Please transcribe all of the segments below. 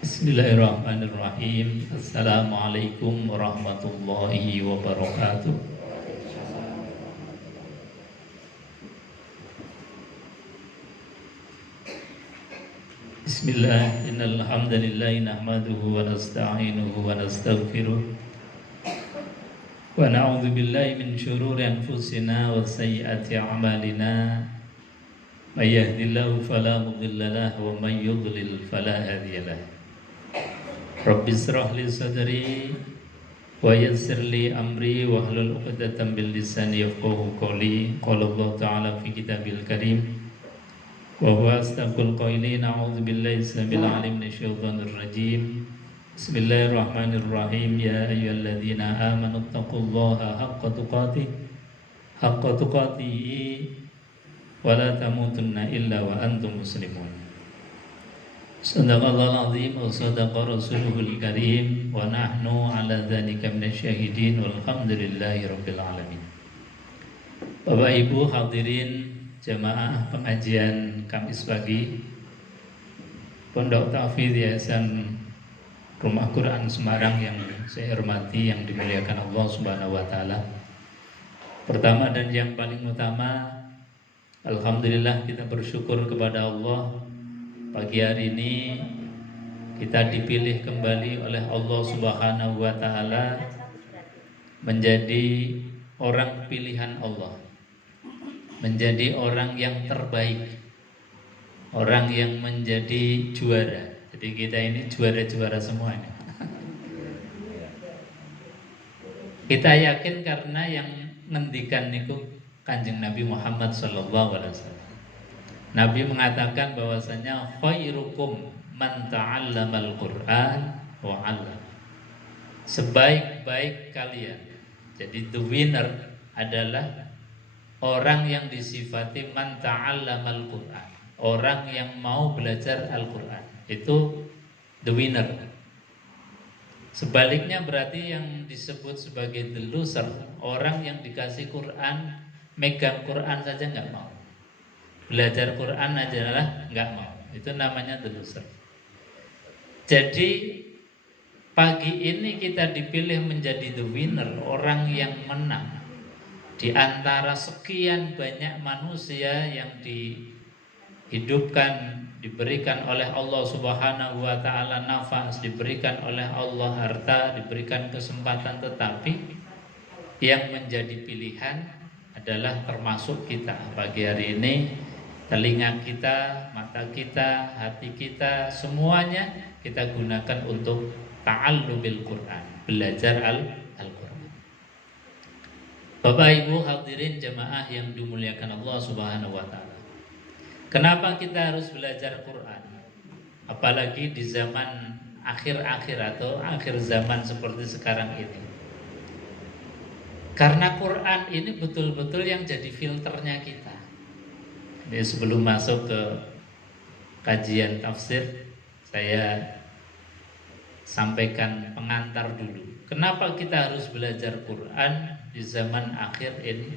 Bismillahirrahmanirrahim. Assalamualaikum warahmatullahi wabarakatuh. Bismillah, innal hamdalillah nahmaduhu wa nasta'inuhu wa nastaghfiruh wa na'udzu billahi min syururi anfusina wa sayyiati a'malina. May yahdihillahu fala mudilla lahu wa may yudlil fala hadiya lahu. Rabbi israh li sadri wa yassir li amri wa hlul 'uqdatam min lisani yafqahu qawli. Qala Allah ta'ala fi kitabil karim wa huwa asdaqul qailin. A'udzu billahi samil alim minasyaitonir rajim. Bismillahirrahmanirrahim. Ya ayyuhalladzina amanu taqullaha haqqa tuqatih wa la tamutunna illa wa antum muslimun. Sadaqallahul azim wa sadaqa rasuluhul karim wa nahnu ala dzalika minasyahidin walhamdulillahi rabbil alamin. Bapak Ibu hadirin jamaah pengajian Kamis pagi Pondok Tahfidz Yayasan Rumah Quran Semarang yang saya hormati, yang dimuliakan Allah Subhanahu wa taala. Pertama dan yang paling utama, alhamdulillah kita bersyukur kepada Allah. Pagi hari ini kita dipilih kembali oleh Allah Subhanahu wa taala menjadi orang pilihan Allah, menjadi orang yang terbaik, orang yang menjadi juara. Jadi kita ini juara-juara semuanya. Kita yakin karena yang ngendikan niku Kanjeng Nabi Muhammad sallallahu alaihi wasallam. Nabi mengatakan bahwasanya khairukum man ta'allamal Qur'an wa 'allam. Sebaik-baik kalian. Jadi the winner adalah orang yang disifati man ta'allamal Qur'an, orang yang mau belajar Al-Qur'an. Itu the winner. Sebaliknya berarti yang disebut sebagai the loser, orang yang dikasih Qur'an, megang Qur'an saja nggak mau, belajar Quran adalah nggak mau. Itu namanya the loser. Jadi pagi ini kita dipilih menjadi the winner, orang yang menang di antara sekian banyak manusia yang dihidupkan, diberikan oleh Allah Subhanahu wa taala nafas, diberikan oleh Allah harta, diberikan kesempatan, tetapi yang menjadi pilihan adalah termasuk kita. Pagi hari ini telinga kita, mata kita, hati kita, semuanya kita gunakan untuk ta'allumil Quran, belajar Al-Quran. Bapak Ibu hadirin jamaah yang dimuliakan Allah Subhanahu wa taala. Kenapa kita harus belajar Quran? Apalagi di zaman akhir-akhir atau akhir zaman seperti sekarang ini. Karena Quran ini betul-betul yang jadi filternya kita. Ini sebelum masuk ke kajian tafsir, saya sampaikan pengantar dulu. Kenapa kita harus belajar Quran di zaman akhir ini?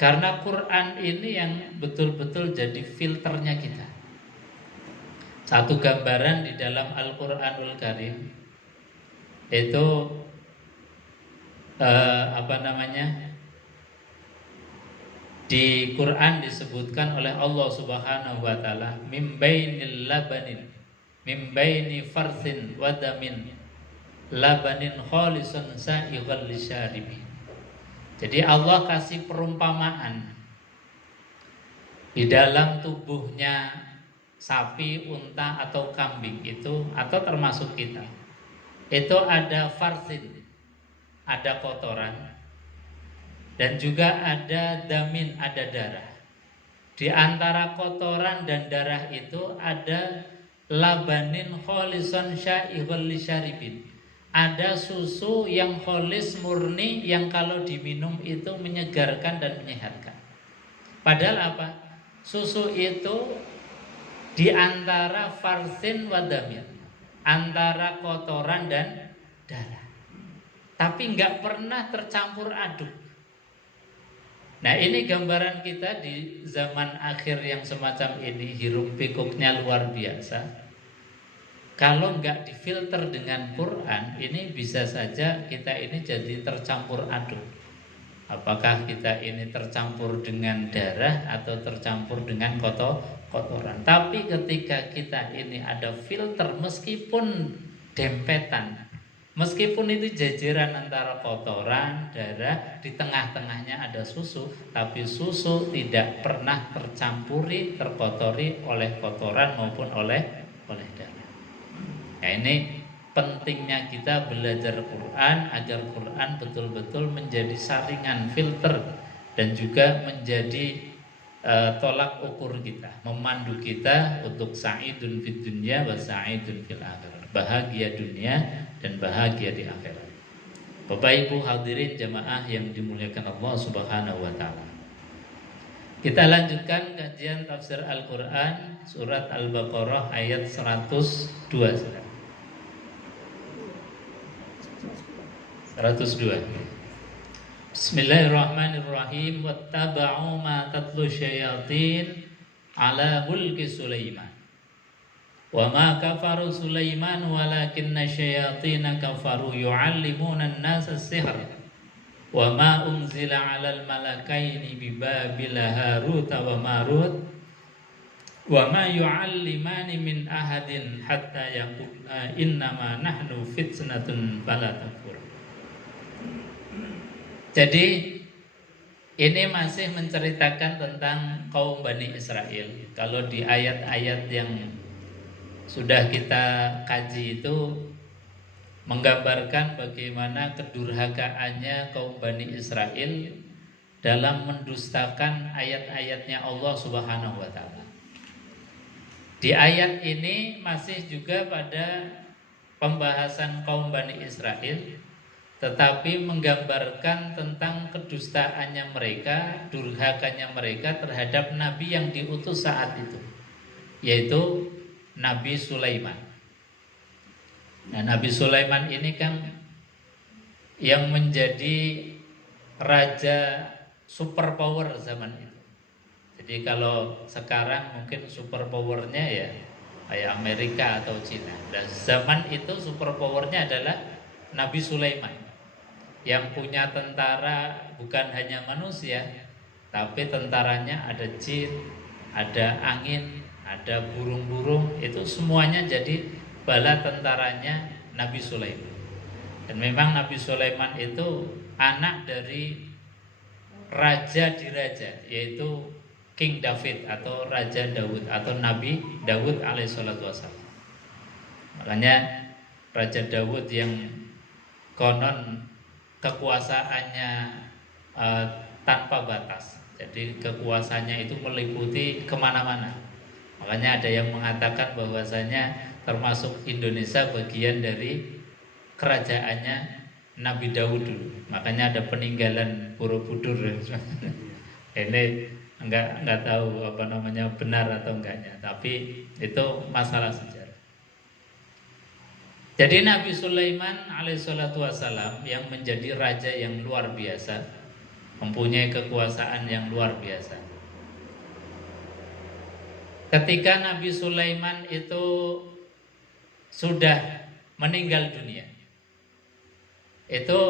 Karena Quran ini yang betul-betul jadi filternya kita. Satu gambaran di dalam Al-Quranul Karim itu di Quran disebutkan oleh Allah Subhanahu wa taala mim bainil labanin mim baini farsin wa damin labanin khalisun sa'ighal lisyaribin. Jadi Allah kasih perumpamaan di dalam tubuhnya sapi, unta atau kambing itu, atau termasuk kita, itu ada farsin, ada kotoran, dan juga ada damin, ada darah. Di antara kotoran dan darah itu ada labanin kholisan sya'ighal lisyaribin. Ada susu yang kholis murni, yang kalau diminum itu menyegarkan dan menyehatkan. Padahal apa? Susu itu di antara farsin wa damin, antara kotoran dan darah. Tapi nggak pernah tercampur aduk. Nah, ini gambaran kita di zaman akhir yang semacam ini, hiruk pikuknya luar biasa. Kalau nggak difilter dengan Quran, ini bisa saja kita ini jadi tercampur aduk. Apakah kita ini tercampur dengan darah atau tercampur dengan kotoran. Tapi ketika kita ini ada filter, meskipun dempetan, meskipun itu jajaran antara kotoran, darah, di tengah-tengahnya ada susu, tapi susu tidak pernah tercampuri, terkotori oleh kotoran maupun oleh darah. Ya, ini pentingnya kita belajar Quran agar Quran betul-betul menjadi saringan filter dan juga menjadi tolak ukur kita, memandu kita untuk sa'idun fid dunya wa sa'idun fil akhirah, bahagia dunia dan bahagia di akhirat. Bapak Ibu hadirin jamaah yang dimuliakan Allah Subhanahu wa taala. Kita lanjutkan kajian tafsir Al-Qur'an surat Al-Baqarah ayat 102. 102. Bismillahirrahmanirrahim. Wattaba'u ma tatlu syayatin ala mulki Sulaiman. Wa ma kafaru Sulaiman walakinna syayatina kafaru yu'allimuna an-nasa as-sihr. Wa ma unzila 'alal malakaini bi Babila Harut wa Marut. Wa ma yu'allimani min ahadin hatta yaqula innama nahnu fitnatun fala takfur. Jadi ini masih menceritakan tentang kaum Bani Israel. Kalau di ayat-ayat yang sudah kita kaji itu menggambarkan bagaimana kedurhakaannya kaum Bani Israel dalam mendustakan ayat-ayatnya Allah Subhanahu wa taala. Di ayat ini masih juga pada pembahasan kaum Bani Israel, tetapi menggambarkan tentang kedustaannya mereka, durhakanya mereka terhadap nabi yang diutus saat itu, yaitu Nabi Sulaiman. Nah, Nabi Sulaiman ini kan yang menjadi raja superpower zaman itu. Jadi kalau sekarang mungkin superpowernya ya kayak Amerika atau Cina. Dan zaman itu superpowernya adalah Nabi Sulaiman, yang punya tentara bukan hanya manusia, tapi tentaranya ada jin, ada angin, ada burung-burung, itu semuanya jadi bala tentaranya Nabi Sulaiman. Dan memang Nabi Sulaiman itu anak dari raja di raja, yaitu King David atau Raja Daud atau Nabi Daud alaihissalatu wassalam. Makanya Raja Daud yang konon kekuasaannya tanpa batas. Jadi kekuasaannya itu meliputi kemana-mana. Makanya ada yang mengatakan bahwasanya termasuk Indonesia bagian dari kerajaannya Nabi Daud dulu. Makanya ada peninggalan Borobudur. Ini enggak tahu apa namanya benar atau enggaknya, tapi itu masalah sejarah. Jadi Nabi Sulaiman alaihissalatu wassalam yang menjadi raja yang luar biasa, mempunyai kekuasaan yang luar biasa. Ketika Nabi Sulaiman itu sudah meninggal dunia, itu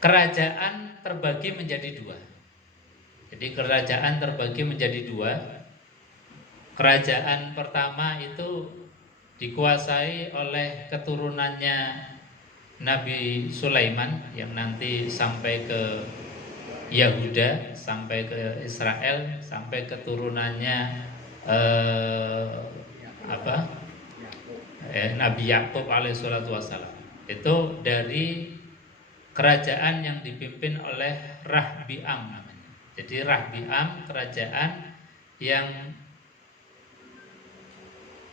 kerajaan terbagi menjadi dua. Jadi kerajaan terbagi menjadi dua. Kerajaan pertama itu dikuasai oleh keturunannya Nabi Sulaiman yang nanti sampai ke Yahuda, sampai ke Israel, sampai keturunannya Nabi Yakub alaihissalatu wassalam. Itu dari kerajaan yang dipimpin oleh Rahbiam namanya. Jadi Rahbiam kerajaan yang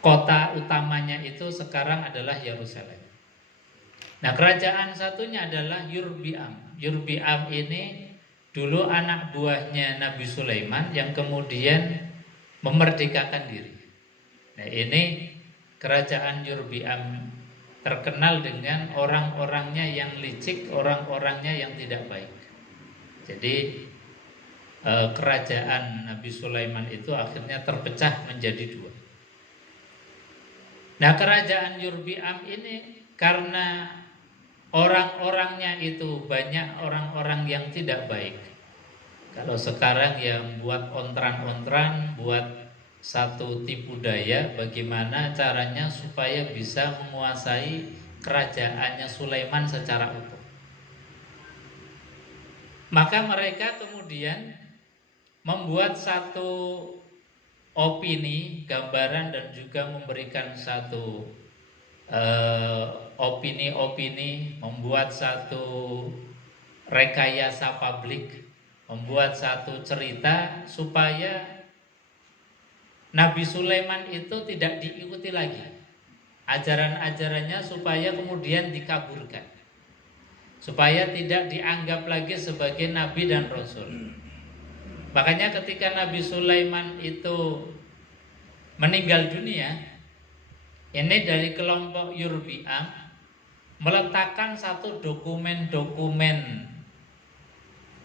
kota utamanya itu sekarang adalah Yerusalem. Nah, kerajaan satunya adalah Yurbiam. Yurbiam ini dulu anak buahnya Nabi Sulaiman yang kemudian memerdekakan diri. Nah, ini kerajaan Yurbiam terkenal dengan orang-orangnya yang licik, orang-orangnya yang tidak baik. Jadi kerajaan Nabi Sulaiman itu akhirnya terpecah menjadi dua. Nah, kerajaan Yurbiam ini karena orang-orangnya itu banyak orang-orang yang tidak baik. Kalau sekarang yang buat ontran-ontran, buat satu tipu daya bagaimana caranya supaya bisa menguasai kerajaannya Sulaiman secara utuh. Maka mereka kemudian membuat satu opini, gambaran dan juga memberikan satu opini-opini, membuat satu rekayasa publik, membuat satu cerita supaya Nabi Sulaiman itu tidak diikuti lagi ajaran-ajarannya, supaya kemudian dikaburkan, supaya tidak dianggap lagi sebagai nabi dan rasul. Makanya ketika Nabi Sulaiman itu meninggal dunia, ini dari kelompok Yurbiam meletakkan satu dokumen-dokumen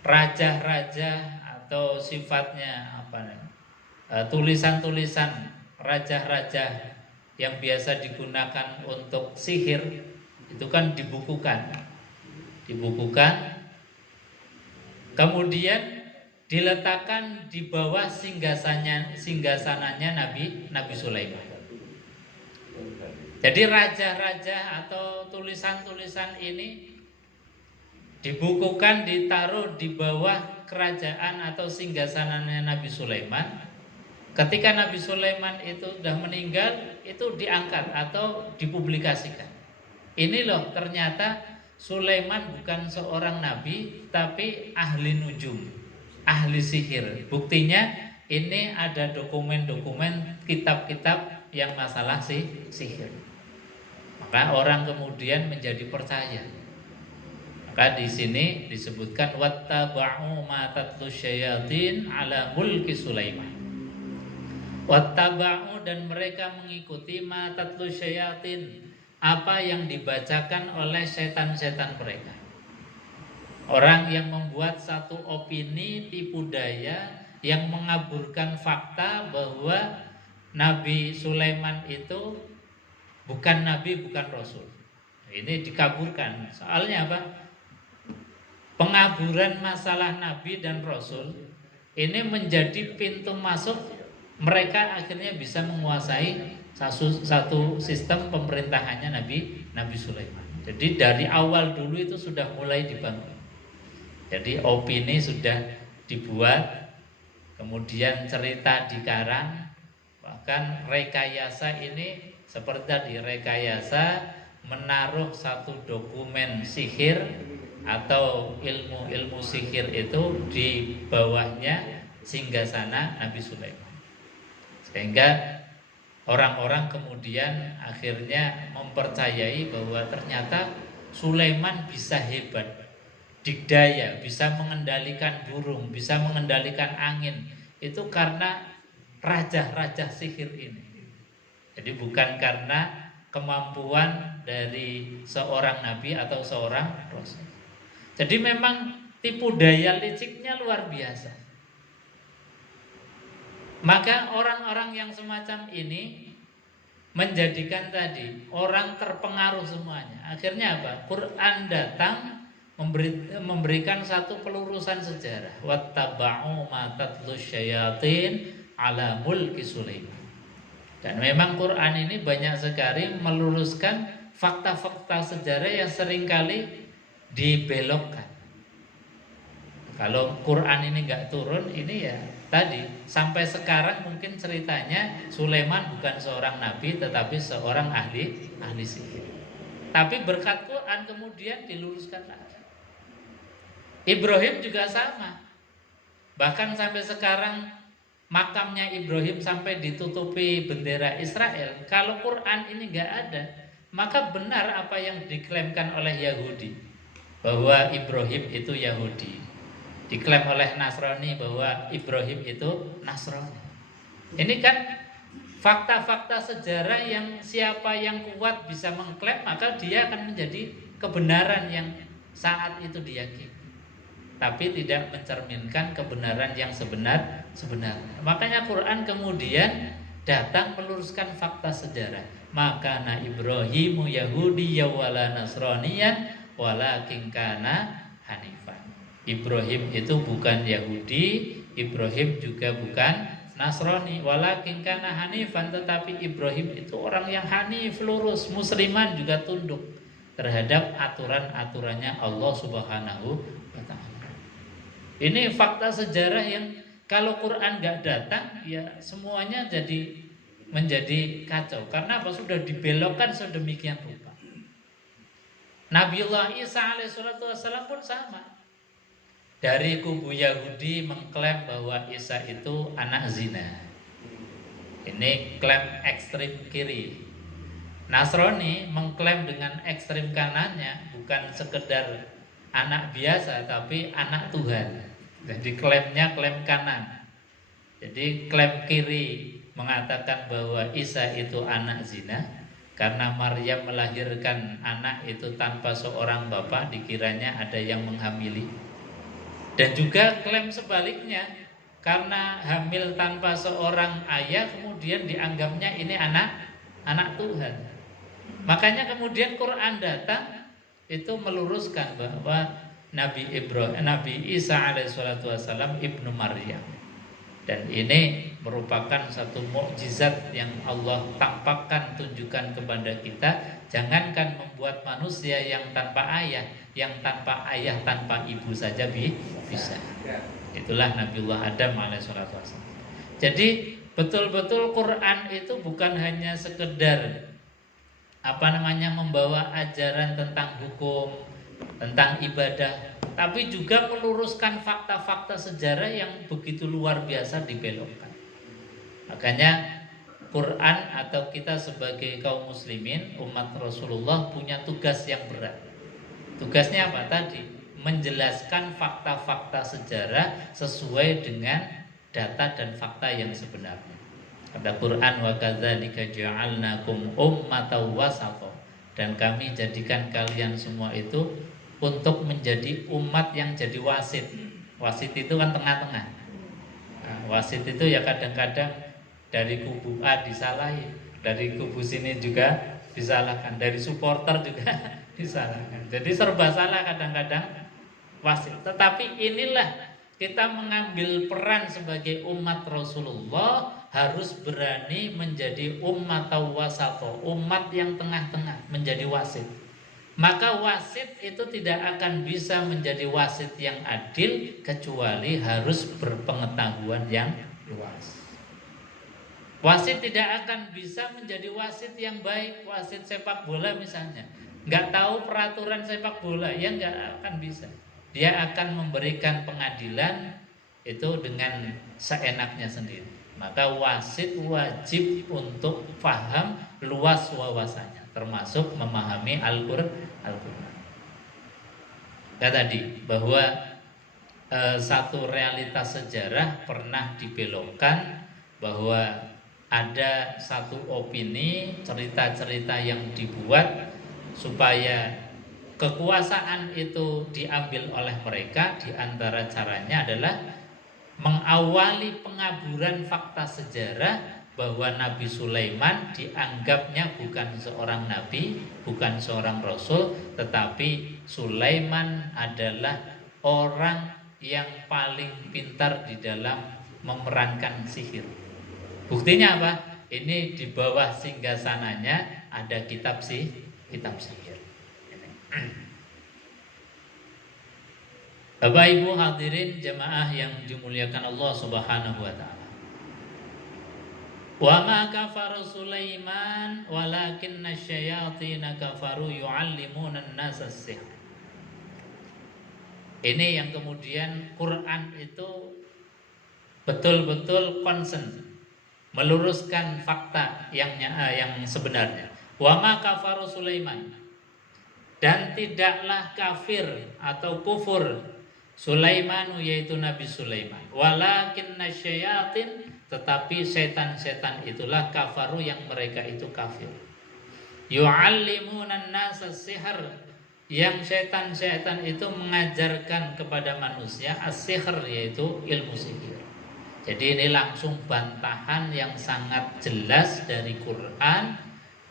raja-raja atau sifatnya tulisan-tulisan raja-raja yang biasa digunakan untuk sihir, itu kan dibukukan, kemudian diletakkan di bawah singgasananya Nabi Sulaiman. Jadi raja-raja atau tulisan-tulisan ini dibukukan, ditaruh di bawah kerajaan atau singgasananya Nabi Sulaiman. Ketika Nabi Sulaiman itu sudah meninggal, itu diangkat atau dipublikasikan. Ini loh, ternyata Sulaiman bukan seorang nabi, tapi ahli nujum, ahli sihir. Buktinya ini ada dokumen-dokumen, kitab-kitab yang masalah sihir. Maka orang kemudian menjadi percaya. Maka di sini disebutkan wattaba'u ma tatlu syayatin ala mulki Sulaiman. Wattaba'u, dan mereka mengikuti ma tatlu syayatin, apa yang dibacakan oleh setan-setan mereka. Orang yang membuat satu opini tipu daya yang mengaburkan fakta bahwa Nabi Sulaiman itu bukan nabi, bukan rasul. Ini dikaburkan. Soalnya apa? Pengaburan masalah nabi dan rasul ini menjadi pintu masuk mereka akhirnya bisa menguasai satu sistem pemerintahannya Nabi Sulaiman. Jadi dari awal dulu itu sudah mulai dibangun. Jadi opini sudah dibuat, kemudian cerita dikarang, bahkan rekayasa ini seperti tadi, rekayasa menaruh satu dokumen sihir atau ilmu sihir itu di bawahnya singgasana Nabi Sulaiman. Sehingga orang-orang kemudian akhirnya mempercayai bahwa ternyata Sulaiman bisa hebat, dikdaya, bisa mengendalikan burung, bisa mengendalikan angin. Itu karena raja-raja sihir ini. Jadi bukan karena kemampuan dari seorang nabi atau seorang rasul. Jadi memang tipu daya liciknya luar biasa. Maka orang-orang yang semacam ini menjadikan tadi orang terpengaruh semuanya. Akhirnya apa? Quran datang memberikan satu pelurusan sejarah. Wattaba'u ma tatlu syayatin ala mulki Sulaiman. Dan memang Quran ini banyak sekali meluruskan fakta-fakta sejarah yang seringkali dibelokkan. Kalau Quran ini nggak turun, ini ya tadi sampai sekarang mungkin ceritanya Sulaiman bukan seorang nabi tetapi seorang ahli sihir. Tapi berkat Quran kemudian diluruskan lagi. Ibrahim juga sama. Bahkan sampai sekarang makamnya Ibrahim sampai ditutupi bendera Israel. Kalau Quran ini nggak ada, maka benar apa yang diklaimkan oleh Yahudi bahwa Ibrahim itu Yahudi. Diklaim oleh Nasrani bahwa Ibrahim itu Nasrani. Ini kan fakta-fakta sejarah yang siapa yang kuat bisa mengklaim, maka dia akan menjadi kebenaran yang saat itu diyakini. Tapi tidak mencerminkan kebenaran yang sebenarnya. Makanya Quran kemudian datang meluruskan fakta sejarah. maka na Ibrahimu Yahudiyya wala Nasraniyan walakin kana hanifan. Ibrahim itu bukan Yahudi, Ibrahim juga bukan Nasrani, walakin kana hanifan, tetapi Ibrahim itu orang yang hanif, lurus, musliman, juga tunduk terhadap aturan-aturannya Allah Subhanahu wa taala. Ini fakta sejarah yang kalau Quran nggak datang, ya semuanya menjadi kacau. Karena apa? Sudah dibelokkan sedemikian rupa. Nabiullah Isa alaihissalam pun sama. Dari kubu Yahudi mengklaim bahwa Isa itu anak zina. Ini klaim ekstrim kiri. Nasrani mengklaim dengan ekstrim kanannya bukan sekedar anak biasa tapi anak Tuhan. Jadi klaimnya klaim kanan. Jadi klaim kiri mengatakan bahwa Isa itu anak zina karena Maryam melahirkan anak itu tanpa seorang bapak, dikiranya ada yang menghamili. Dan juga klaim sebaliknya, karena hamil tanpa seorang ayah kemudian dianggapnya ini anak Tuhan. Makanya kemudian Quran datang itu meluruskan bahwa Nabi Isa alaihissalam ibnu Maryam. Dan ini merupakan satu mukjizat yang Allah tampakkan, tunjukkan kepada kita. Jangankan membuat manusia yang tanpa ayah, yang tanpa ayah, tanpa ibu saja bisa. Itulah Nabiullah Adam alaihissalam. Jadi betul-betul Quran itu bukan hanya sekedar membawa ajaran tentang hukum, tentang ibadah, tapi juga meluruskan fakta-fakta sejarah yang begitu luar biasa dibelokkan. Makanya Quran atau kita sebagai kaum muslimin, umat Rasulullah punya tugas yang berat. Tugasnya apa tadi? Menjelaskan fakta-fakta sejarah sesuai dengan data dan fakta yang sebenarnya. Kata Quran, wa kadzalika ja'alnakum ummatan wasata, dan kami jadikan kalian semua itu untuk menjadi umat yang jadi wasit. Wasit itu kan tengah-tengah. Nah, wasit itu ya kadang-kadang dari kubu A disalahi, dari kubu sini juga disalahkan, dari supporter juga disalahkan. Jadi serba salah kadang-kadang wasit. Tetapi inilah kita mengambil peran sebagai umat Rasulullah, harus berani menjadi umat wasata, umat yang tengah-tengah, menjadi wasit. Maka wasit itu tidak akan bisa menjadi wasit yang adil kecuali harus berpengetahuan yang luas. Wasit tidak akan bisa menjadi wasit yang baik, wasit sepak bola misalnya, nggak tahu peraturan sepak bola, ya nggak akan bisa. Dia akan memberikan pengadilan itu dengan seenaknya sendiri. Maka wasit wajib untuk paham luas wawasannya, termasuk memahami Al-Quran. Ya tadi bahwa satu realitas sejarah pernah dibelokkan, bahwa ada satu opini, cerita-cerita yang dibuat supaya kekuasaan itu diambil oleh mereka. Di antara caranya adalah mengawali pengaburan fakta sejarah bahwa Nabi Sulaiman dianggapnya bukan seorang nabi, bukan seorang rasul, tetapi Sulaiman adalah orang yang paling pintar di dalam memerankan sihir. Buktinya apa? Ini di bawah singgasananya ada kitab sihir. Bapak Ibu hadirin jamaah yang dimuliakan Allah Subhanahu wa taala. Wa ma kafara Sulaiman walakinna syayatin kafaru yu'allimuna an-nasa as-sihr. Ini yang kemudian Quran itu betul-betul concern meluruskan fakta yang sebenarnya. Wa ma kafaru Sulaiman, dan tidaklah kafir atau kufur Sulaiman, yaitu Nabi Sulaiman. Walakinna syayatin, tetapi setan-setan itulah kafaru, yang mereka itu kafir. Yu'allimuna an-nasa as-sihr, yang setan-setan itu mengajarkan kepada manusia as-sihr, yaitu ilmu sihir. Jadi ini langsung bantahan yang sangat jelas dari Quran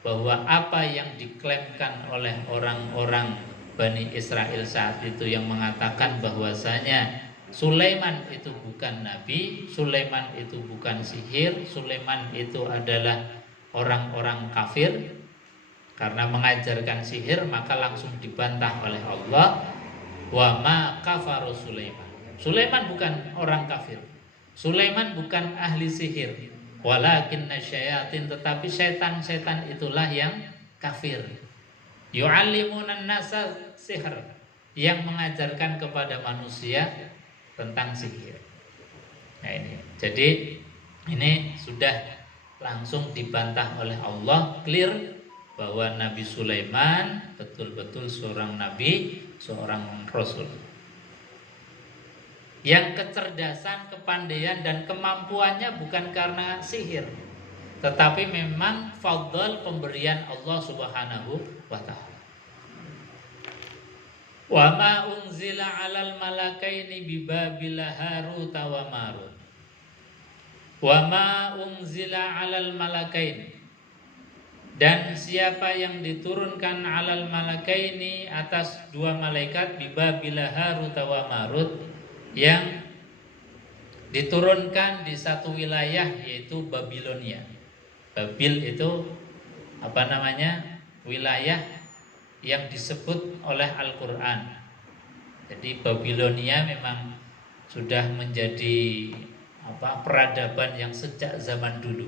bahwa apa yang diklaimkan oleh orang-orang Bani Israel saat itu yang mengatakan bahwasanya Sulaiman itu bukan nabi, Sulaiman itu bukan sihir, Sulaiman itu adalah orang-orang kafir karena mengajarkan sihir, maka langsung dibantah oleh Allah, wa ma kafaru Sulaiman. Sulaiman bukan orang kafir, Sulaiman bukan ahli sihir, walakinna syayatin, tetapi setan-setan itulah yang kafir. Yu'allimunan nasa sihr, yang mengajarkan kepada manusia tentang sihir. Nah ini, jadi ini sudah langsung dibantah oleh Allah, clear bahwa Nabi Sulaiman betul-betul seorang nabi, seorang rasul. Yang kecerdasan, kepandaian dan kemampuannya bukan karena sihir, tetapi memang fadl pemberian Allah Subhanahu wa taala. Wa ma unzila 'alal malakaini bi Babil Harut wa Marut. Wa ma unzila 'alal malakaini, dan siapa yang diturunkan 'alal malakaini atas dua malaikat bi Babil Harut wa Marut, yang diturunkan di satu wilayah yaitu Babilonia. Babil itu apa namanya? Wilayah yang disebut oleh Al-Qur'an. Jadi Babilonia memang sudah menjadi peradaban yang sejak zaman dulu.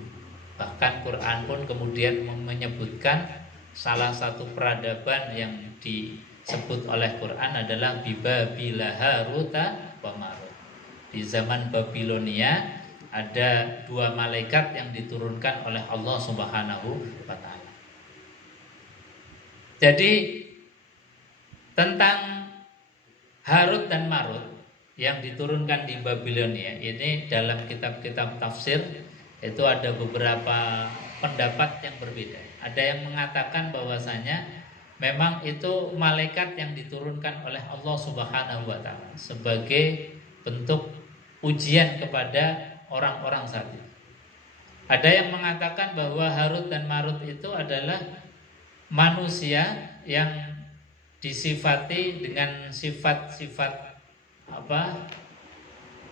Bahkan Quran pun kemudian menyebutkan salah satu peradaban yang disebut oleh Quran adalah Babil Harut wa Marut. Di zaman Babilonia ada dua malaikat yang diturunkan oleh Allah Subhanahu wa taala. Jadi tentang Harut dan Marut yang diturunkan di Babilonia ini, dalam kitab-kitab tafsir itu ada beberapa pendapat yang berbeda. Ada yang mengatakan bahwasanya memang itu malaikat yang diturunkan oleh Allah Subhanahu wa taala sebagai bentuk ujian kepada orang-orang saat itu. Ada yang mengatakan bahwa Harut dan Marut itu adalah manusia yang disifati dengan sifat-sifat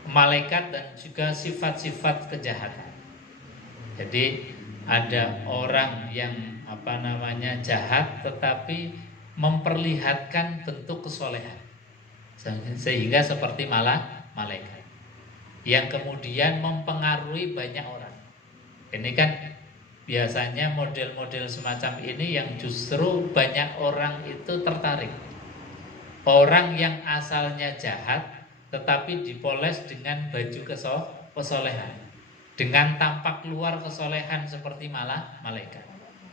malaikat dan juga sifat-sifat kejahatan. Jadi ada orang yang jahat tetapi memperlihatkan bentuk kesolehan, sehingga seperti malaikat yang kemudian mempengaruhi banyak orang. Ini kan biasanya model-model semacam ini yang justru banyak orang itu tertarik. Orang yang asalnya jahat tetapi dipoles dengan baju kesolehan, dengan tampak luar kesolehan seperti malaikat.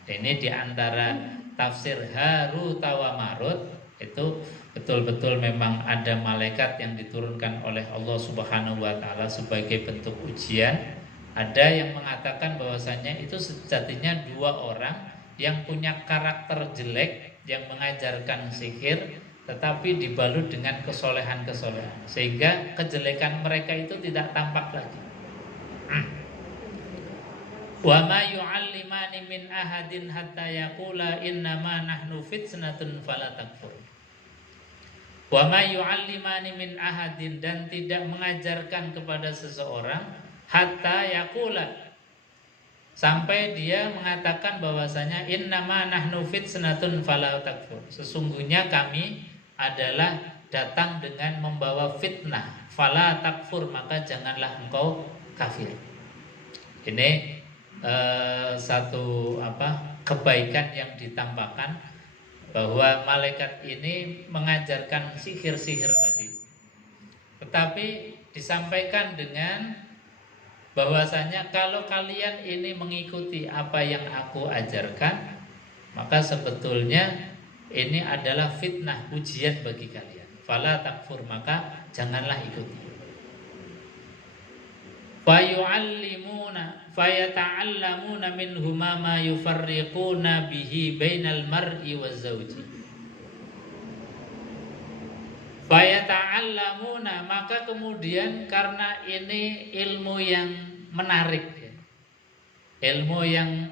Ini diantara tafsir Harut wa Marut itu betul-betul memang ada malaikat yang diturunkan oleh Allah Subhanahu wa taala sebagai bentuk ujian. Ada yang mengatakan bahwasanya itu sejatinya dua orang yang punya karakter jelek yang mengajarkan sihir tetapi dibalut dengan kesolehan-kesolehan, sehingga kejelekan mereka itu tidak tampak lagi. Wa ma yu'allimani min ahadin hatta yaqula innama nahnu fitnatun fala takfur. Wa ma yu'allimani min ahadin, dan tidak mengajarkan kepada seseorang hatta yaqula, sampai dia mengatakan bahwasanya innama nahnu fitnatun fala takfur, sesungguhnya kami adalah datang dengan membawa fitnah, fala takfur, maka janganlah engkau kafir. Ini satu kebaikan yang ditampakkan, bahwa malaikat ini mengajarkan sihir-sihir tadi, tetapi disampaikan dengan bahwasanya kalau kalian ini mengikuti apa yang aku ajarkan, maka sebetulnya ini adalah fitnah, ujian bagi kalian. Fala takfur, maka janganlah ikuti. Fayata'allamuna minhuma ma yufarriquna bihi bainal mar'i waz-zawji. Fayata'allamuna, maka kemudian karena ini ilmu yang menarik ya, ilmu yang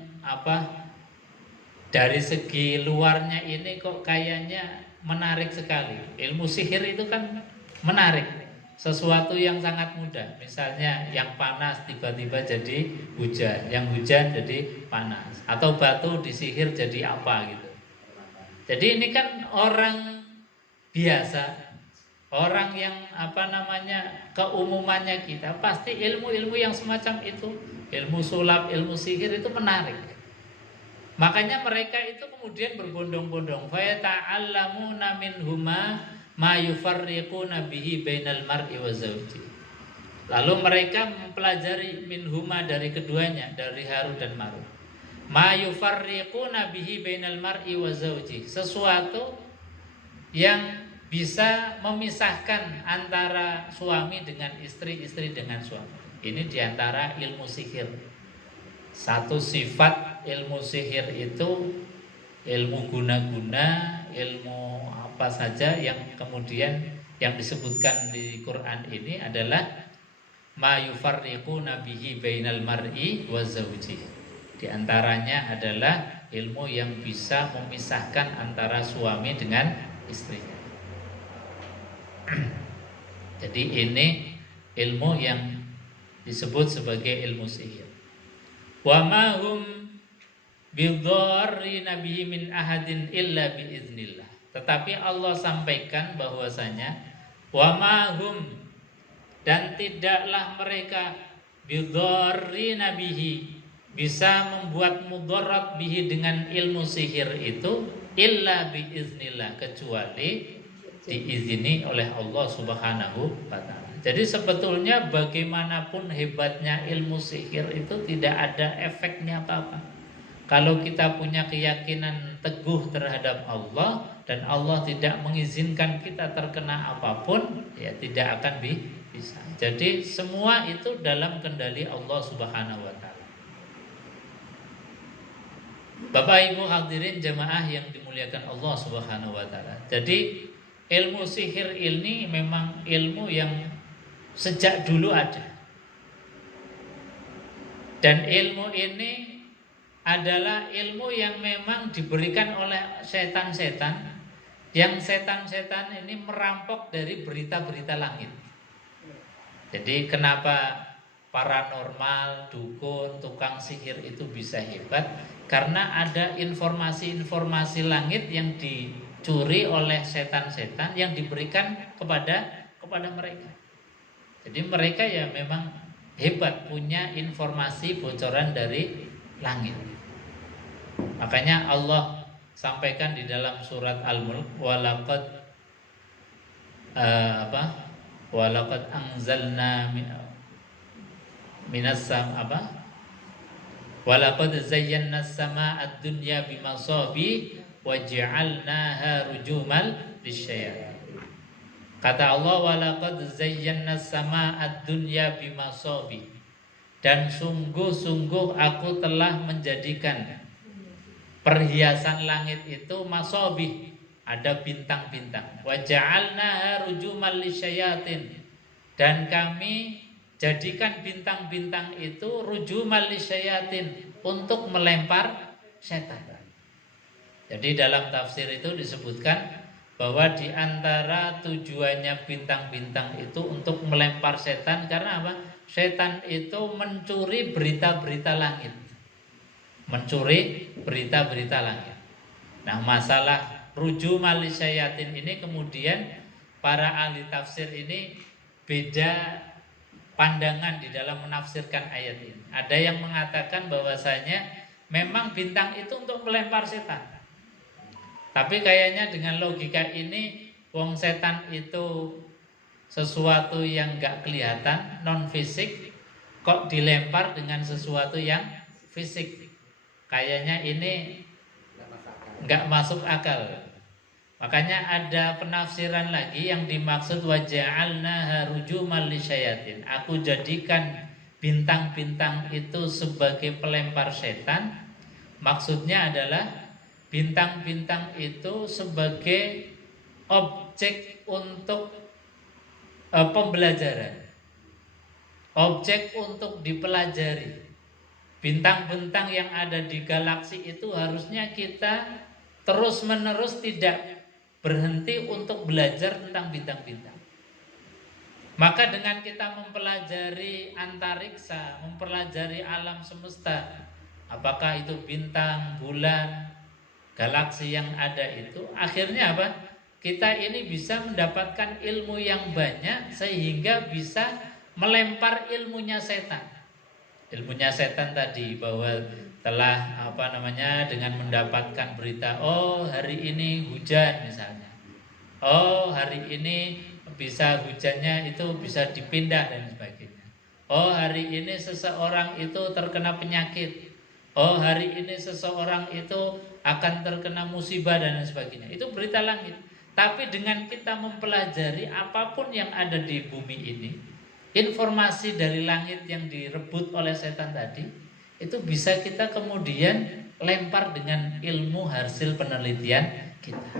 dari segi luarnya ini kok kayaknya menarik sekali. Ilmu sihir itu kan menarik, sesuatu yang sangat mudah. Misalnya yang panas tiba-tiba jadi hujan, yang hujan jadi panas, atau batu disihir jadi apa gitu. Jadi ini kan orang biasa, orang yang keumumannya kita pasti ilmu-ilmu yang semacam itu, ilmu sulap, ilmu sihir itu menarik. Makanya mereka itu kemudian berbondong-bondong, fa yata'allamuna minhuma ma yufarriquna bihi bainal mar'i wa zawji. Lalu mereka mempelajari minhuma dari keduanya, dari Harut dan Marut. Ma yufarriquna bihi bainal mar'i wa zawji, sesuatu yang bisa memisahkan antara suami dengan istri, istri dengan suami. Ini diantara ilmu sihir. Satu sifat ilmu sihir itu ilmu guna-guna, ilmu apa saja yang kemudian yang disebutkan di Quran ini adalah ma yufarriquna bihi bainal mar'i wa zawji. Di antaranya adalah ilmu yang bisa memisahkan antara suami dengan istrinya. Jadi ini ilmu yang disebut sebagai ilmu sihir. Wa ma hum bidharri nabihi min ahadin illa biiznillah. Tetapi Allah sampaikan bahwasanya wa ma hum, dan tidaklah mereka bidharri nabihi, bisa membuat mudarat bihi dengan ilmu sihir itu illa biiznillah, kecuali diizini oleh Allah Subhanahu wa taala. Jadi sebetulnya bagaimanapun hebatnya ilmu sihir itu tidak ada efeknya apa-apa. Kalau kita punya keyakinan teguh terhadap Allah dan Allah tidak mengizinkan kita terkena apapun, ya tidak akan bisa. Jadi semua itu dalam kendali Allah Subhanahu wa taala. Bapak Ibu hadirin jamaah yang dimuliakan Allah Subhanahu wa taala. Jadi ilmu sihir ini memang ilmu yang sejak dulu ada. Dan ilmu ini adalah ilmu yang memang diberikan oleh setan-setan, yang setan-setan ini merampok dari berita-berita langit. Jadi kenapa paranormal, dukun, tukang sihir itu bisa hebat? Karena ada informasi-informasi langit yang dicuri oleh setan-setan yang diberikan kepada mereka. Jadi mereka ya memang hebat, punya informasi bocoran dari langit. Makanya Allah sampaikan di dalam surat Al-Mulk, walaqad anzalna minas walaqad zayyana as-samaa'a ad-dunya bimasabi wa ja'alnaha rujumal lisyayatin. Kata Allah, walaqad zayyana as-samaa'a ad-dunya bimasabi, dan sungguh-sungguh aku telah menjadikan perhiasan langit itu masabih, ada bintang-bintang. Wa ja'alnaha rujumal lisyayatin, dan kami jadikan bintang-bintang itu rujumal lisyayatin, untuk melempar setan. Jadi dalam tafsir itu disebutkan bahwa di antara tujuannya bintang-bintang itu untuk melempar setan, karena apa? Setan itu mencuri berita-berita langit. Mencuri berita-berita langit. Nah, masalah rujumal lisyayatin ini kemudian para ahli tafsir ini beda pandangan di dalam menafsirkan ayat ini. Ada yang mengatakan bahwasanya memang bintang itu untuk melempar setan. Tapi kayaknya dengan logika ini, wong setan itu sesuatu yang gak kelihatan, non fisik, kok dilempar dengan sesuatu yang fisik. Kayaknya ini gak masuk akal. Makanya ada penafsiran lagi yang dimaksud wa ja'alnaha rujumal lisyayatin. Aku jadikan bintang-bintang itu sebagai pelempar setan. Maksudnya adalah bintang-bintang itu sebagai objek untuk pembelajaran, objek untuk dipelajari. Bintang-bintang yang ada di galaksi itu harusnya kita terus-menerus tidak berhenti untuk belajar tentang bintang-bintang. Maka dengan kita mempelajari antariksa, mempelajari alam semesta, apakah itu bintang, bulan, galaksi yang ada itu, akhirnya apa? Kita ini bisa mendapatkan ilmu yang banyak sehingga bisa melempar ilmunya setan. Ilmunya setan tadi bahwa telah dengan mendapatkan berita, oh hari ini hujan misalnya. Oh hari ini bisa hujannya itu bisa dipindah dan sebagainya. Oh hari ini seseorang itu terkena penyakit. Oh hari ini seseorang itu akan terkena musibah dan sebagainya. Itu berita langit. Tapi dengan kita mempelajari apapun yang ada di bumi ini, informasi dari langit yang direbut oleh setan tadi, itu bisa kita kemudian lempar dengan ilmu hasil penelitian kita.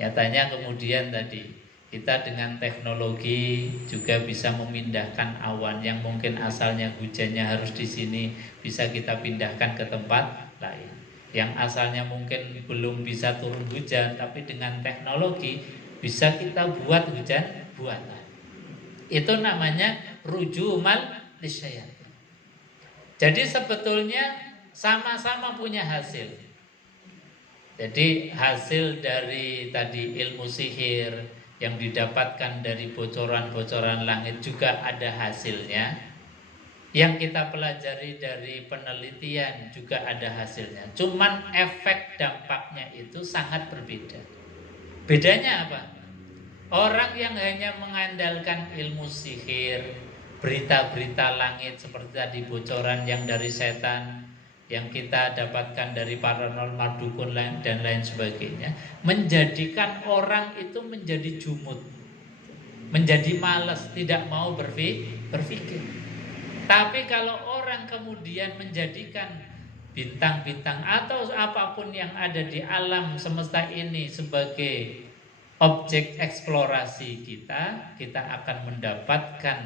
Nyatanya kemudian tadi kita dengan teknologi juga bisa memindahkan awan yang mungkin asalnya hujannya harus di sini, bisa kita pindahkan ke tempat lain. Yang asalnya mungkin belum bisa turun hujan, tapi dengan teknologi bisa kita buat hujan buatan. Itu namanya rujumal lisyayatin. Jadi sebetulnya sama-sama punya hasil. Jadi hasil dari tadi ilmu sihir yang didapatkan dari bocoran-bocoran langit juga ada hasilnya. Yang kita pelajari dari penelitian juga ada hasilnya. Cuman efek dampaknya itu sangat berbeda. Bedanya apa? Orang yang hanya mengandalkan ilmu sihir, berita-berita langit seperti tadi bocoran yang dari setan, yang kita dapatkan dari paranormal, dukun dan lain sebagainya, menjadikan orang itu menjadi jumud, menjadi malas, tidak mau berpikir. Tapi kalau orang kemudian menjadikan bintang-bintang atau apapun yang ada di alam semesta ini sebagai objek eksplorasi kita akan mendapatkan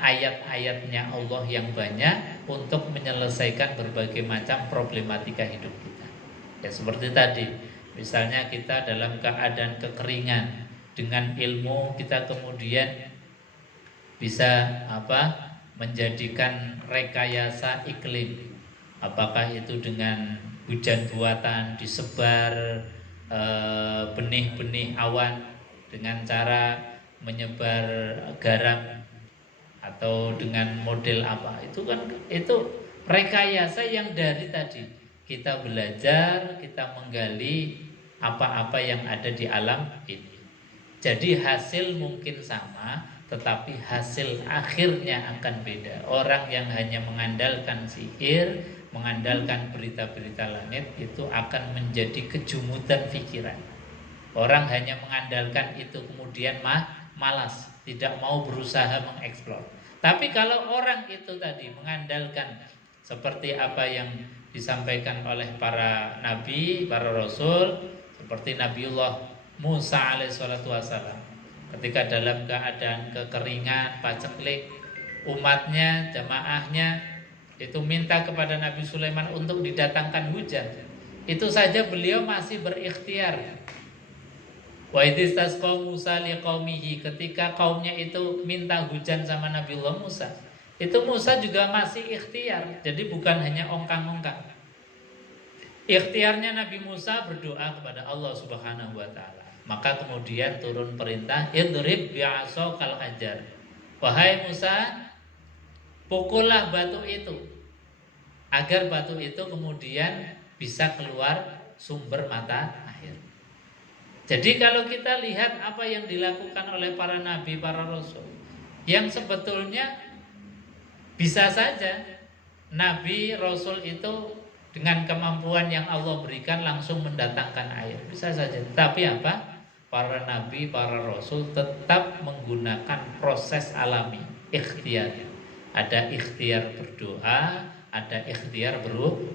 ayat-ayatnya Allah yang banyak untuk menyelesaikan berbagai macam problematika hidup kita. Ya seperti tadi, misalnya kita dalam keadaan kekeringan, dengan ilmu kita kemudian bisa menjadikan rekayasa iklim. Apakah itu dengan hujan buatan disebar benih-benih awan dengan cara menyebar garam atau dengan model apa, itu kan itu rekayasa yang dari tadi kita belajar, kita menggali apa-apa yang ada di alam ini. Jadi hasil mungkin sama, tetapi hasil akhirnya akan beda. Orang yang hanya mengandalkan sihir, mengandalkan berita-berita langit, itu akan menjadi kejumudan pikiran. Orang hanya mengandalkan itu kemudian malas, tidak mau berusaha mengeksplor. Tapi kalau orang itu tadi mengandalkan seperti apa yang disampaikan oleh para nabi, para rasul, seperti Nabiullah Musa alaihissalatu wassalam, ketika dalam keadaan kekeringan, paceklik, umatnya, jamaahnya itu minta kepada Nabi Sulaiman untuk didatangkan hujan. Itu saja beliau masih berikhtiar. Wa idistasqa Musa liqaumihi, ketika kaumnya itu minta hujan sama Nabiullah Musa, itu Musa juga masih ikhtiar. Jadi bukan hanya ongkang-ongkang. Ikhtiarnya Nabi Musa berdoa kepada Allah Subhanahu wa taala. Maka kemudian turun perintah, idrib bi'asokal hajar. Wahai Musa, pukullah batu itu, agar batu itu kemudian bisa keluar sumber mata air. Jadi kalau kita lihat apa yang dilakukan oleh para nabi, para rasul, yang sebetulnya bisa saja nabi, rasul itu dengan kemampuan yang Allah berikan langsung mendatangkan air, bisa saja. Tapi apa? Para nabi, para rasul tetap menggunakan proses alami, ikhtiar. Ada ikhtiar berdoa, ada ikhtiar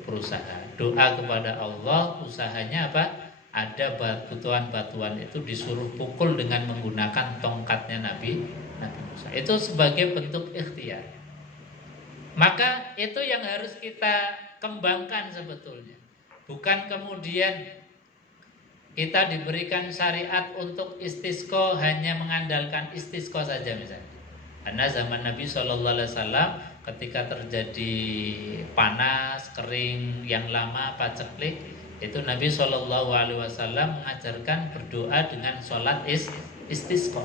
berusaha. Doa kepada Allah, usahanya apa? Ada batuan-batuan itu disuruh pukul dengan menggunakan tongkatnya Nabi Musa. Itu sebagai bentuk ikhtiar. Maka itu yang harus kita kembangkan sebetulnya. Bukan kemudian kita diberikan syariat untuk istisqa hanya mengandalkan istisqa saja misalnya. Karena zaman Nabi SAW ketika terjadi panas, kering yang lama, paceklik, itu Nabi SAW mengajarkan berdoa dengan sholat istisqa.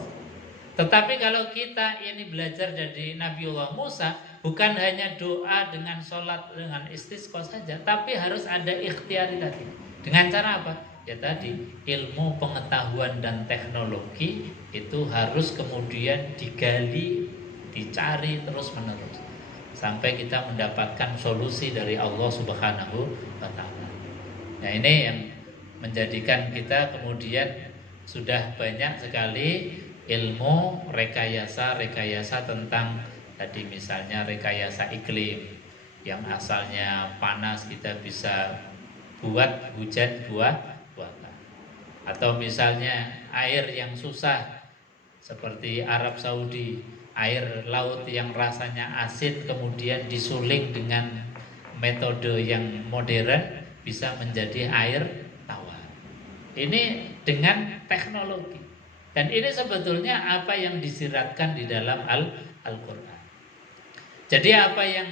Tetapi kalau kita ini belajar dari Nabiullah Musa, bukan hanya doa dengan sholat dengan istisqa saja, tapi harus ada ikhtiar tadi. Dengan cara apa? Ya tadi, ilmu pengetahuan dan teknologi itu harus kemudian digali, dicari terus menerus sampai kita mendapatkan solusi dari Allah Subhanahu wa taala. Nah, ini yang menjadikan kita kemudian sudah banyak sekali ilmu rekayasa tentang tadi misalnya rekayasa iklim yang asalnya panas kita bisa buat hujan buatan, atau misalnya air yang susah seperti Arab Saudi, air laut yang rasanya asin kemudian disuling dengan metode yang modern bisa menjadi air tawar. Ini dengan teknologi. Dan ini sebetulnya apa yang disiratkan di dalam Al-Quran. Jadi apa yang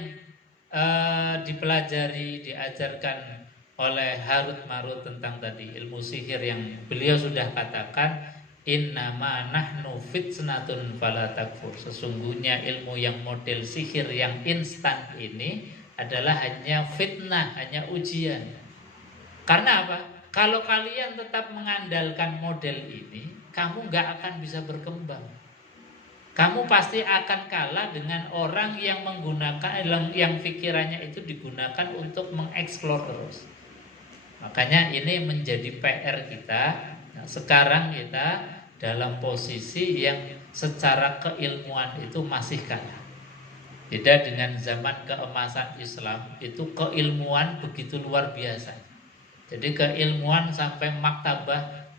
dipelajari, diajarkan oleh Harut Marut tentang tadi ilmu sihir yang beliau sudah katakan, innama nahnu fitnatun fala takfur. Sesungguhnya ilmu yang model sihir yang instan ini adalah hanya fitnah, hanya ujian. Karena apa? Kalau kalian tetap mengandalkan model ini, kamu gak akan bisa berkembang. Kamu pasti akan kalah dengan orang yang menggunakan, yang pikirannya itu digunakan untuk mengeksplor terus. Makanya ini menjadi PR kita. Nah, sekarang kita dalam posisi yang secara keilmuan itu masih kalah. Beda dengan zaman keemasan Islam, itu keilmuan begitu luar biasa. Jadi keilmuan sampai maktabah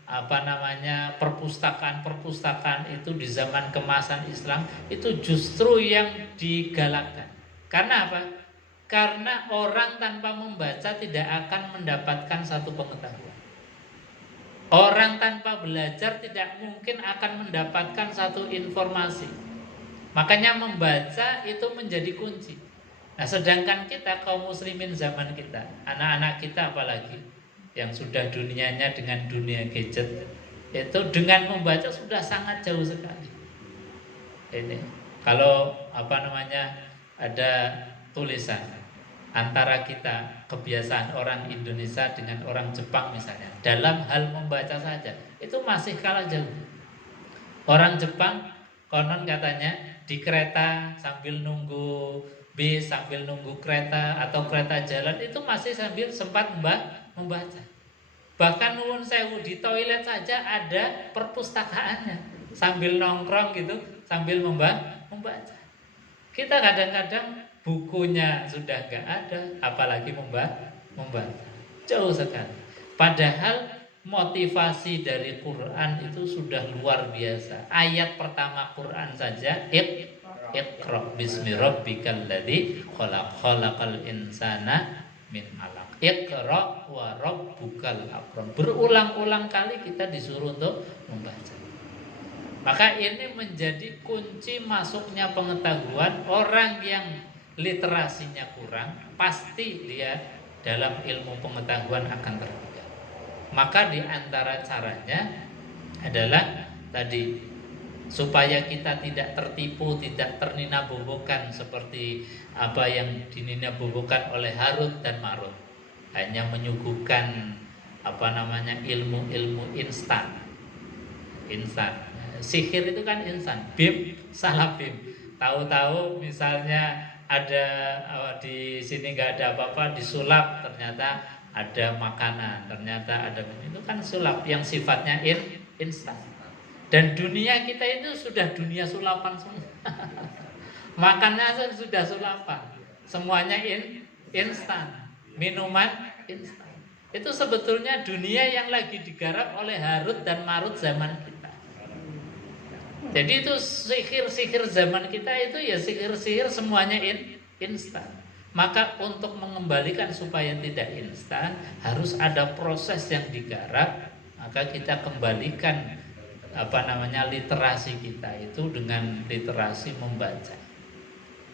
perpustakaan itu di zaman kemasan Islam itu justru yang digalakkan. Karena apa? Karena orang tanpa membaca tidak akan mendapatkan satu pengetahuan. Orang tanpa belajar tidak mungkin akan mendapatkan satu informasi. Makanya membaca itu menjadi kunci. Nah, sedangkan kita kaum muslimin zaman kita, anak-anak kita apalagi yang sudah dunianya dengan dunia gadget, itu dengan membaca sudah sangat jauh sekali. Ini kalau ada tulisan antara kita, kebiasaan orang Indonesia dengan orang Jepang misalnya, dalam hal membaca saja itu masih kalah jauh. Orang Jepang konon katanya di kereta sambil nunggu bis, sambil nunggu kereta atau kereta jalan itu masih sambil sempat membaca. Bahkan nuwun sewu di toilet saja ada perpustakaannya, sambil nongkrong gitu, sambil membaca. Kita kadang-kadang bukunya sudah gak ada, apalagi membaca. Jauh sekali. Padahal motivasi dari Quran itu sudah luar biasa. Ayat pertama Quran saja, Iqra bismi rabbikal ladzi khalaq, khalaqal insana min 'alaq. Iqra wa rabbukal akram. Berulang-ulang kali kita disuruh untuk membaca. Maka ini menjadi kunci masuknya pengetahuan. Orang yang literasinya kurang, pasti dia dalam ilmu pengetahuan akan tertinggal. Maka di antara caranya adalah tadi, supaya kita tidak tertipu, tidak ternina-bobokan seperti apa yang dinina-bobokan oleh Harut dan Marut, hanya menyuguhkan ilmu-ilmu instan. Sihir itu kan instan, bim salah bim. Tahu-tahu misalnya ada di sini nggak ada apa-apa, disulap ternyata ada makanan, ternyata ada, itu kan sulap yang sifatnya instan. Dan dunia kita itu sudah dunia sulapan semua. Makannya sudah sulapan, semuanya instan, minuman instan. Itu sebetulnya dunia yang lagi digarap oleh Harut dan Marut zaman kita. Jadi itu sihir-sihir zaman kita itu ya sihir-sihir semuanya instan. Maka untuk mengembalikan supaya tidak instan harus ada proses yang digarap. Maka kita kembalikan literasi kita itu dengan literasi membaca.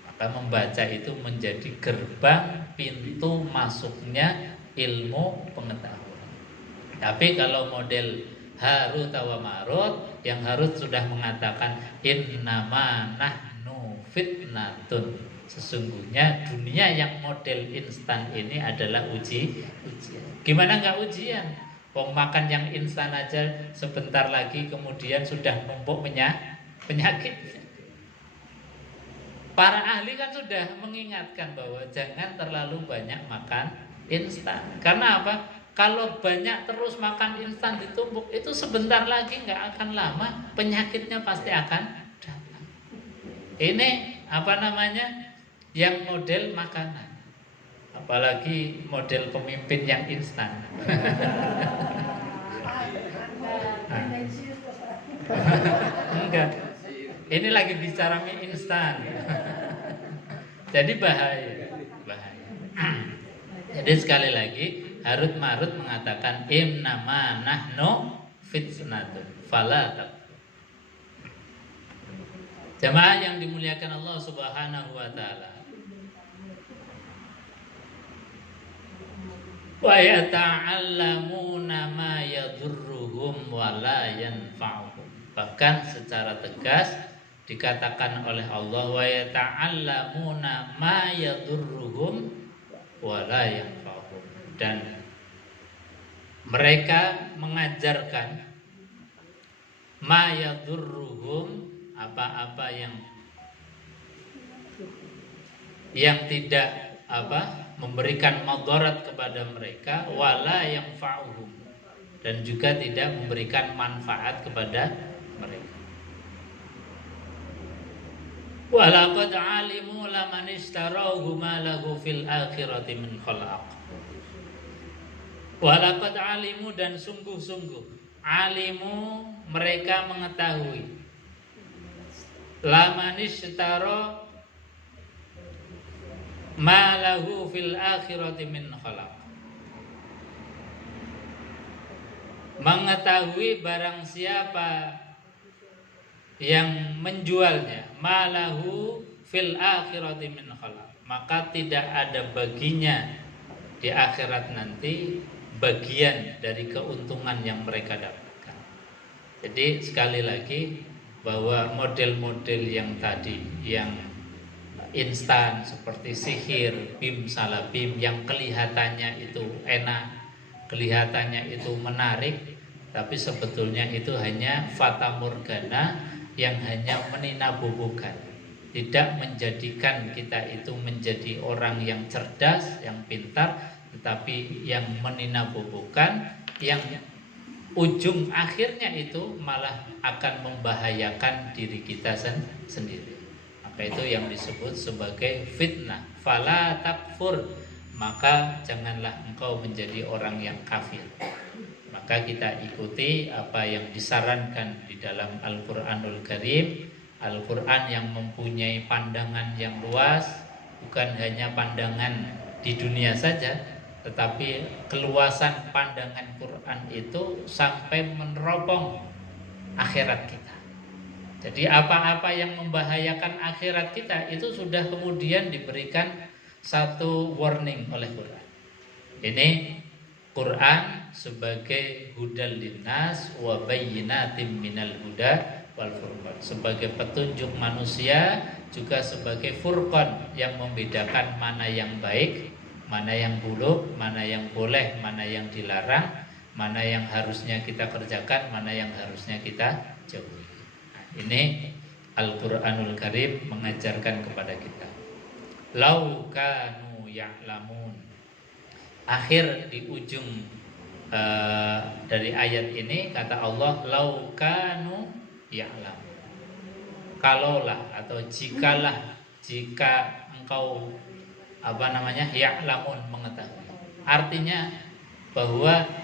Maka membaca itu menjadi gerbang pintu masuknya ilmu pengetahuan. Tapi kalau model Harut wa Marut, yang Harut sudah mengatakan innama nahnu fitnatun, sesungguhnya dunia yang model instan ini adalah ujian. Gimana nggak ujian? Wong makan yang instan aja sebentar lagi kemudian sudah numpuk penyakit. Para ahli kan sudah mengingatkan bahwa jangan terlalu banyak makan instan. Karena apa? Kalau banyak terus makan instan ditumpuk, itu sebentar lagi nggak akan lama penyakitnya pasti akan datang. Ini yang model makanan. Apalagi model pemimpin yang instan. Enggak. Ini lagi bicara mie instan. Jadi bahaya. Jadi sekali lagi Harut Marut mengatakan innama nahnu fitnatun fala takfur. Jamaah yang dimuliakan Allah Subhanahu wa taala. Wa yata'allamuna ma yadurruhum wa la yanfa'uhum. Bahkan secara tegas dikatakan oleh Allah wa yata'allamuna ma yadurruhum wa la yanfa'uhum, dan mereka mengajarkan ma yadurruhum, apa-apa yang tidak memberikan madarat kepada mereka, wala yanfa'uhum, dan juga tidak memberikan manfaat kepada mereka. Walaqad alimu laman ishtarahu ma lahu fil akhirati min khalaq. Walaqad alimu, dan sungguh-sungguh alimu, mereka mengetahui, laman ishtara ma lahu fil akhirati min khalaq, mengetahui barang siapa yang menjualnya, ma lahu fil akhirati min khalaq, maka tidak ada baginya di akhirat nanti bagian dari keuntungan yang mereka dapatkan. Jadi sekali lagi bahwa model-model yang tadi yang instan seperti sihir, bim salabim, yang kelihatannya itu enak, kelihatannya itu menarik, tapi sebetulnya itu hanya fata morgana yang hanya meninabobokan, tidak menjadikan kita itu menjadi orang yang cerdas, yang pintar, tetapi yang meninabobokan, yang ujung akhirnya itu malah akan membahayakan diri kita sendiri. Maka itu yang disebut sebagai fitnah. Fala takfur, maka janganlah engkau menjadi orang yang kafir. Maka kita ikuti apa yang disarankan di dalam Al-Quranul Karim. Al-Quran yang mempunyai pandangan yang luas, bukan hanya pandangan di dunia saja, tetapi keluasan pandangan Quran itu sampai meneropong akhirat kita. Jadi apa-apa yang membahayakan akhirat kita itu sudah kemudian diberikan satu warning oleh Quran. Ini Quran sebagai hudal linnas wa bayyinatim minal huda wal furqan, sebagai petunjuk manusia, juga sebagai furqan yang membedakan mana yang baik, mana yang buruk, mana yang boleh, mana yang dilarang, mana yang harusnya kita kerjakan, mana yang harusnya kita jauhi. Ini Al-Quranul Karim mengajarkan kepada kita. Lau kanu ya'lamun. Akhir di ujung dari ayat ini kata Allah, lau kanu ya'lamun. Kalaulah atau jika engkau ya'lamun, mengetahui. Artinya bahwa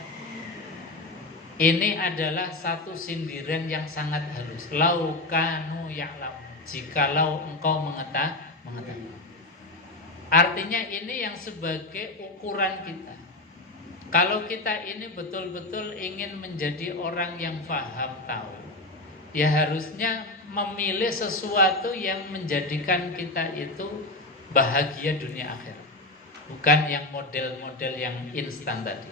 ini adalah satu sindiran yang sangat halus. Lau kanu ya'lamun, jikalau engkau mengetahui. Artinya ini yang sebagai ukuran kita. Kalau kita ini betul-betul ingin menjadi orang yang paham tahu, ya harusnya memilih sesuatu yang menjadikan kita itu bahagia dunia akhirat. Bukan yang model-model yang instan tadi,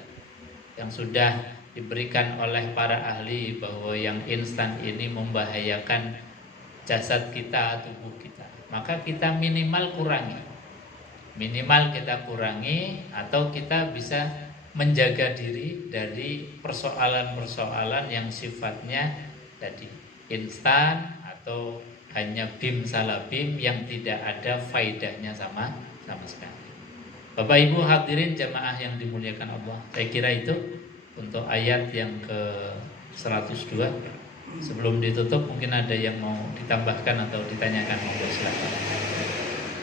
yang sudah diberikan oleh para ahli bahwa yang instan ini membahayakan jasad kita, tubuh kita. Maka kita minimal kurangi. Minimal kita kurangi atau kita bisa menjaga diri dari persoalan-persoalan yang sifatnya tadi instan atau hanya bim salah bim yang tidak ada faidahnya sama sekali. Bapak Ibu hadirin jamaah yang dimuliakan Allah, saya kira itu untuk ayat yang ke 102. Sebelum ditutup mungkin ada yang mau ditambahkan atau ditanyakan, monggo silakan.